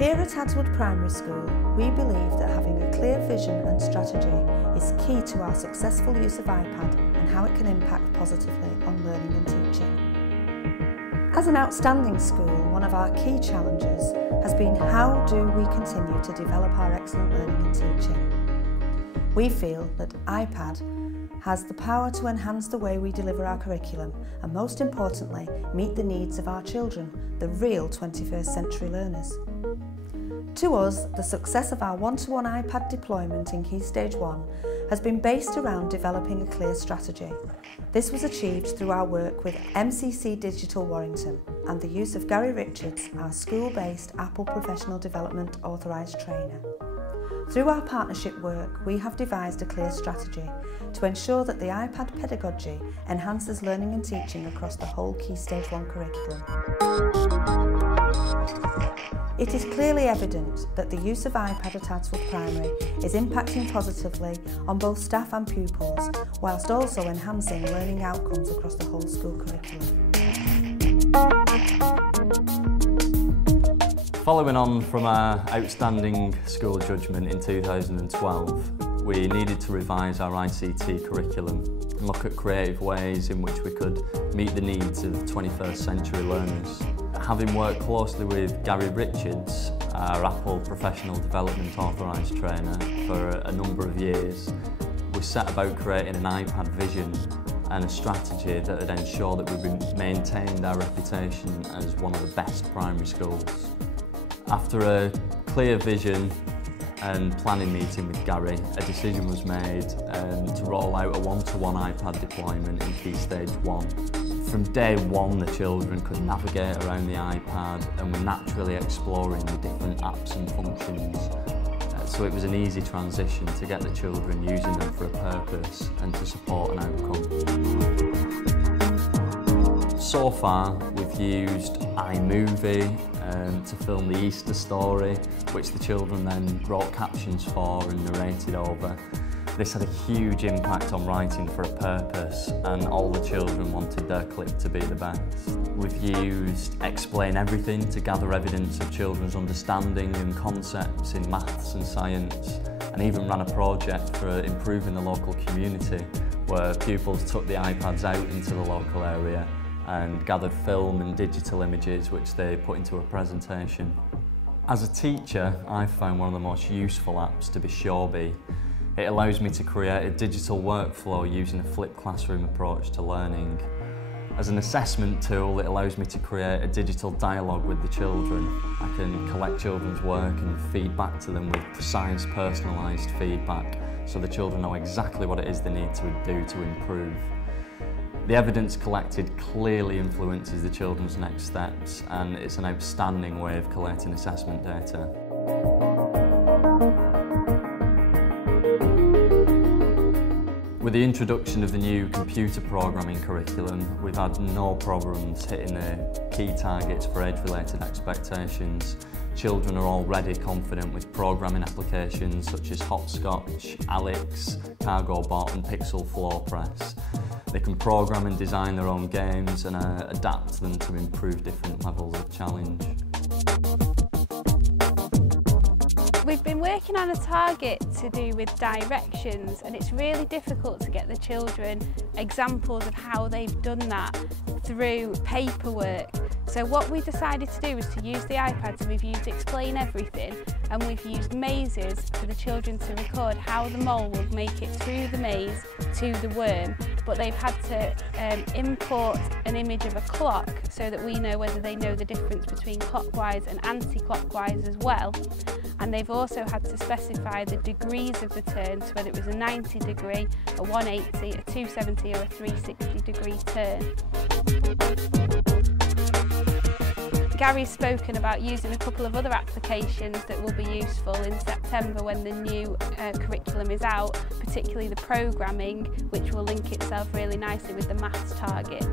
Here at Adswood Primary School, we believe that having a clear vision and strategy is key to our successful use of iPad and how it can impact positively on learning and teaching. As an outstanding school, one of our key challenges has been how do we continue to develop our excellent learning and teaching. We feel that iPad has the power to enhance the way we deliver our curriculum and, most importantly, meet the needs of our children, the real 21st century learners. To us, the success of our one-to-one iPad deployment in Key Stage 1 has been based around developing a clear strategy. This was achieved through our work with MCC Digital Warrington and the use of Gary Richards, our school-based Apple Professional Development Authorised Trainer. Through our partnership work, we have devised a clear strategy to ensure that the iPad pedagogy enhances learning and teaching across the whole Key Stage 1 curriculum. It is clearly evident that the use of iPad at Adswood Primary is impacting positively on both staff and pupils, whilst also enhancing learning outcomes across the whole school curriculum. Following on from our outstanding school judgment in 2012, we needed to revise our ICT curriculum and look at creative ways in which we could meet the needs of 21st century learners. Having worked closely with Gary Richards, our Apple Professional Development Authorised Trainer, for a number of years, we set about creating an iPad vision and a strategy that would ensure that we maintained our reputation as one of the best primary schools. After a clear vision and planning meeting with Gary, a decision was made to roll out a one-to-one iPad deployment in Key Stage 1. From day one, the children could navigate around the iPad and were naturally exploring the different apps and functions. So it was an easy transition to get the children using them for a purpose and to support an outcome. So far, we've used iMovie to film the Easter story, which the children then wrote captions for and narrated over. This had a huge impact on writing for a purpose, and all the children wanted their clip to be the best. We've used Explain Everything to gather evidence of children's understanding and concepts in maths and science, and even ran a project for improving the local community where pupils took the iPads out into the local area and gathered film and digital images which they put into a presentation. As a teacher, I've found one of the most useful apps to be Showbie. It allows me to create a digital workflow using a flipped classroom approach to learning. As an assessment tool, it allows me to create a digital dialogue with the children. I can collect children's work and feed back to them with precise, personalised feedback so the children know exactly what it is they need to do to improve. The evidence collected clearly influences the children's next steps, and it's an outstanding way of collating assessment data. With the introduction of the new computer programming curriculum, we've had no problems hitting the key targets for age-related expectations. Children are already confident with programming applications such as Hopscotch, Alex, Cargobot and Pixel Floor Press. They can program and design their own games and adapt them to improve different levels of challenge. We've been working on a target to do with directions, and it's really difficult to get the children examples of how they've done that through paperwork. So what we decided to do was to use the iPad, so we've used Explain Everything, and we've used mazes for the children to record how the mole will make it through the maze to the worm, but they've had to import an image of a clock so that we know whether they know the difference between clockwise and anti-clockwise as well. And they've also had to specify the degrees of the turn, so whether it was a 90 degree, a 180, a 270 or a 360 degree turn. Gary's spoken about using a couple of other applications that will be useful in September when the new curriculum is out, particularly the programming, which will link itself really nicely with the maths targets.